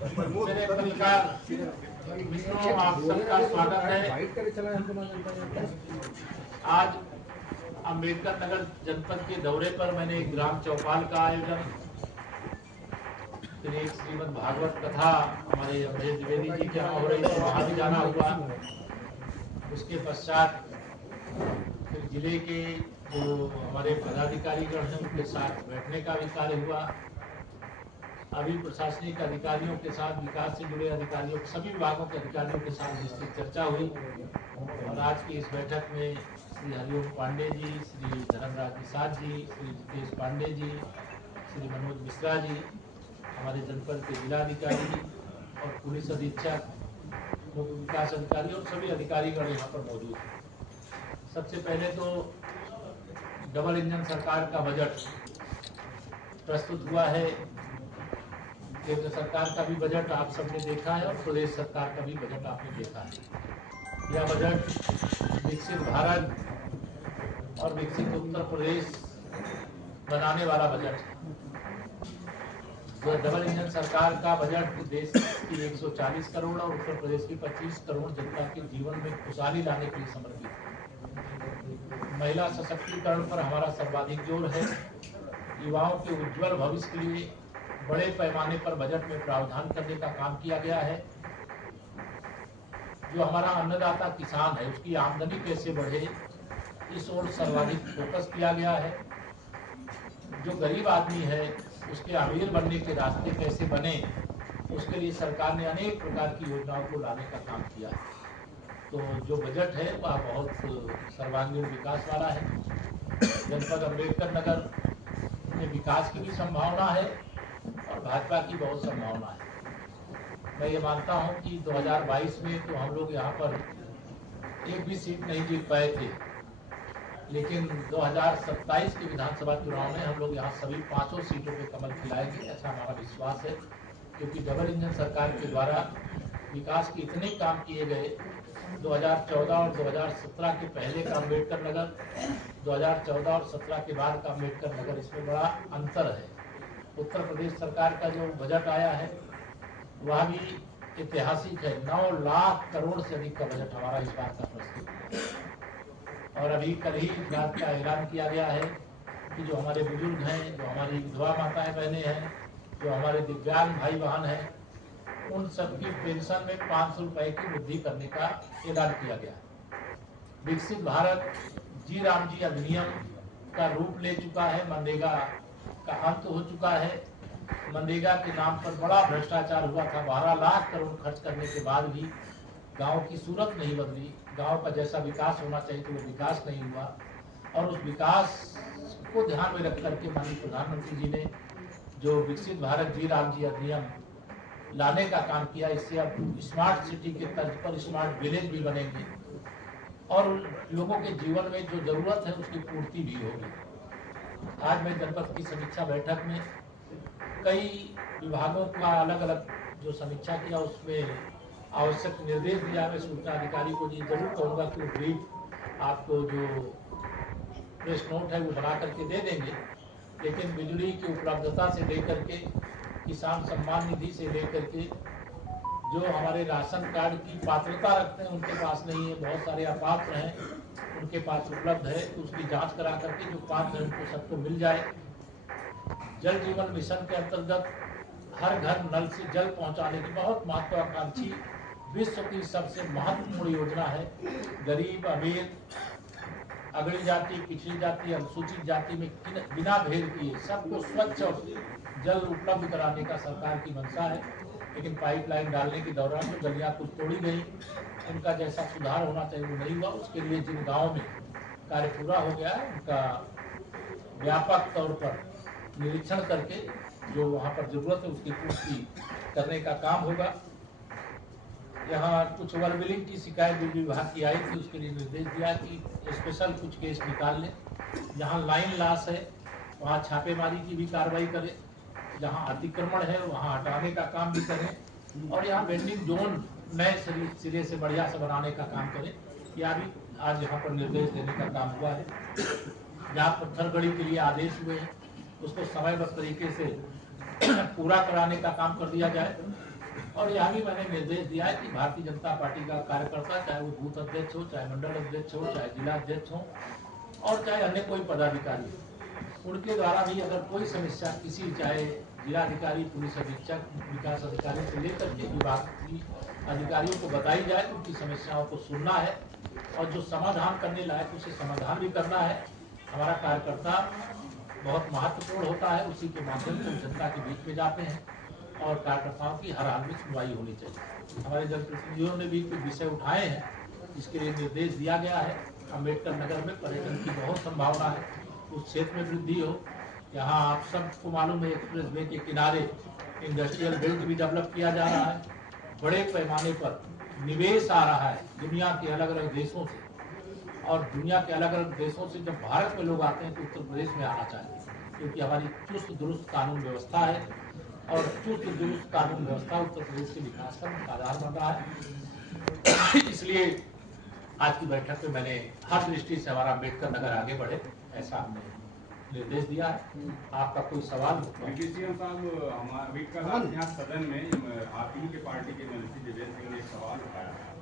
मेरे पत्रकार मित्रों, आप सबका स्वागत है। आज अम्बेडकर नगर जनपद के दौरे पर मैंने एक ग्राम चौपाल का आयोजन, फिर एक श्रीमद् भागवत कथा हमारे अभय द्विवेदी जी के यहाँ हो रही थी, वहाँ भी जाना हुआ। उसके पश्चात फिर जिले के जो हमारे पदाधिकारीगण हैं उनके साथ बैठने का भी कार्य हुआ। अभी प्रशासनिक अधिकारियों के साथ, विकास से जुड़े अधिकारियों, सभी विभागों के अधिकारियों के साथ विस्तृत चर्चा हुई। और आज की इस बैठक में श्री हरिओम पांडे जी, श्री धर्मराज निषाद जी, श्री जितेश पांडे जी, श्री मनोज मिश्रा जी, हमारे जनपद के जिलाधिकारी और पुलिस अधीक्षक, मुख्य विकास अधिकारी और सभी अधिकारीगण यहाँ पर मौजूद हैं। सबसे पहले तो डबल इंजन सरकार का बजट प्रस्तुत हुआ है। केंद्र सरकार का भी बजट आप सबने देखा है और प्रदेश सरकार का भी बजट आपने देखा है। यह बजट विकसित भारत और विकसित उत्तर प्रदेश बनाने वाला बजट है। जो डबल इंजन सरकार का बजट देश की 140 करोड़ और उत्तर प्रदेश की 25 करोड़ जनता के जीवन में खुशहाली लाने के लिए समर्पित है। महिला सशक्तिकरण पर हमारा सर्वाधिक जोर है। युवाओं के उज्जवल भविष्य के लिए बड़े पैमाने पर बजट में प्रावधान करने का काम किया गया है। जो हमारा अन्नदाता किसान है उसकी आमदनी कैसे बढ़े, इस ओर सर्वाधिक फोकस किया गया है। जो गरीब आदमी है उसके अमीर बनने के रास्ते कैसे बने, उसके लिए सरकार ने अनेक प्रकार की योजनाओं को लाने का काम किया है। तो जो बजट है वह बहुत सर्वांगीण विकास वाला है। जनपद अम्बेडकर नगर में विकास की भी संभावना है और भाजपा की बहुत संभावना है। मैं ये मानता हूं कि 2022 में तो हम लोग यहाँ पर एक भी सीट नहीं जीत पाए थे, लेकिन 2027 के विधानसभा चुनाव में हम लोग यहाँ सभी 5 सीटों पे कमल खिलाएंगे, ऐसा हमारा विश्वास है। क्योंकि डबल इंजन सरकार के द्वारा विकास के इतने काम किए गए। 2014 और 2017 के पहले का अम्बेडकर नगर, 2014 और 17 के बाद का अम्बेडकर नगर, इसमें बड़ा अंतर है। उत्तर प्रदेश सरकार का जो बजट आया है वह भी ऐतिहासिक है। 9 लाख करोड़ से अधिक का बजट हमारा इस बार का प्रस्तुत। और अभी कल ही इस बात का ऐलान किया गया है कि जो हमारे बुजुर्ग हैं, जो हमारी विधवा माताएं बहनें हैं, जो हमारे दिव्यांग भाई बहन हैं, उन सबकी पेंशन में 500 रुपए की वृद्धि करने का ऐलान किया गया है। विकसित भारत जी राम जी अधिनियम का रूप ले चुका है। मनरेगा का अंत हो चुका है। मनरेगा के नाम पर बड़ा भ्रष्टाचार हुआ था। 12 लाख करोड़ खर्च करने के बाद भी गांव की सूरत नहीं बदली। गांव का जैसा विकास होना चाहिए तो वो विकास नहीं हुआ। और उस विकास को ध्यान में रख करके माननीय प्रधानमंत्री जी ने जो विकसित भारत जी राम जी अधिनियम लाने का काम किया, इससे अब स्मार्ट सिटी के तर्ज पर स्मार्ट विलेज भी बनेंगे और लोगों के जीवन में जो जरूरत है उसकी पूर्ति भी होगी। आज मैं जनपद की समीक्षा बैठक में कई विभागों का अलग अलग जो समीक्षा किया उसमें आवश्यक निर्देश दिया। मैं सूचना अधिकारी को जी जरूर कहूँगा कि वो ब्रीफ आपको जो प्रेस नोट है वो बना करके दे देंगे। लेकिन बिजली की उपलब्धता से लेकर के किसान सम्मान निधि से लेकर के जो हमारे राशन कार्ड की पात्रता रखते हैं उनके पास नहीं है, बहुत सारे अपात्र हैं उनके पास उपलब्ध है, तो उसकी जांच करा करके जो पात्र है उनको सबको मिल जाए। जल जीवन मिशन के अंतर्गत हर घर नल से जल पहुंचाने की बहुत महत्वाकांक्षी विश्व की सबसे महत्वपूर्ण योजना है। गरीब, अमीर, अगड़ी जाति, पिछड़ी जाति, अनुसूचित जाति में बिना भेद किए सबको स्वच्छ और जल उपलब्ध कराने का सरकार की मंशा है। लेकिन पाइपलाइन डालने के दौरान जो गलियां कुछ तोड़ी गई, उनका जैसा सुधार होना चाहिए वो नहीं हुआ। उसके लिए जिन गाँव में कार्य पूरा हो गया है उनका व्यापक तौर पर निरीक्षण करके जो वहाँ पर जरूरत है उसकी पूर्ति करने का काम होगा। यहाँ कुछ ओवरबिलिंग की शिकायत बिजली विभाग की आई थी, उसके लिए निर्देश दिया कि स्पेशल कुछ केस निकाल लें। जहाँ लाइन लॉस है वहाँ छापेमारी की भी कार्रवाई करें, जहाँ अतिक्रमण है वहाँ हटाने का काम भी करें और यहाँ वेंडिंग जोन नए सिरे से बढ़िया से बनाने का काम करें। यह भी आज यहाँ पर निर्देश देने का काम हुआ है। जहाँ पत्थरगड़ी के लिए आदेश हुए हैं उसको समयबद्ध तरीके से पूरा कराने का काम कर दिया जाए। और यहाँ भी मैंने निर्देश दिया है कि भारतीय जनता पार्टी का कार्यकर्ता, चाहे वो बूथ अध्यक्ष हो, चाहे मंडल अध्यक्ष हो, चाहे जिला अध्यक्ष हो और चाहे अन्य कोई पदाधिकारी हो, उनके द्वारा भी अगर कोई समस्या किसी, चाहे जिलाधिकारी, पुलिस अधीक्षक, विकास अधिकारी से लेकर के विभाग की अधिकारियों को बताई जाए तो उनकी समस्याओं को सुनना है और जो समाधान करने लायक उसे समाधान भी करना है। हमारा कार्यकर्ता बहुत महत्वपूर्ण होता है, उसी के माध्यम से जनता के बीच में जाते हैं और कार्यकर्ताओं की हर हाल में सुनवाई होनी चाहिए। हमारे जनप्रतिनिधियों ने भी कुछ विषय उठाए हैं जिसके लिए निर्देश दिया गया है। अम्बेडकर नगर में पर्यटन की बहुत संभावना है, उस क्षेत्र में वृद्धि हो। यहाँ आप सबको मालूम है एक्सप्रेस वे के किनारे इंडस्ट्रियल बेल्ट भी डेवलप किया जा रहा है, बड़े पैमाने पर निवेश आ रहा है दुनिया के अलग अलग देशों से, और दुनिया के अलग अलग देशों से जब भारत में लोग आते हैं तो उत्तर प्रदेश में आना चाहिए, क्योंकि हमारी चुस्त दुरुस्त कानून व्यवस्था है और चुस्त दुरुस्त कानून व्यवस्था उत्तर प्रदेश के विकास का मुख्य आधार बन रहा है। इसलिए आज की बैठक में मैंने हर दृष्टि से हमारा अम्बेडकर नगर आगे बढ़े, ऐसा हमने निर्देश दिया है। आपका कोई सवाल हो? सीएम साहब, हमारे यहाँ सदन में आप ही के पार्टी के मंत्री देवेंद्र सिंह ने एक सवाल उठाया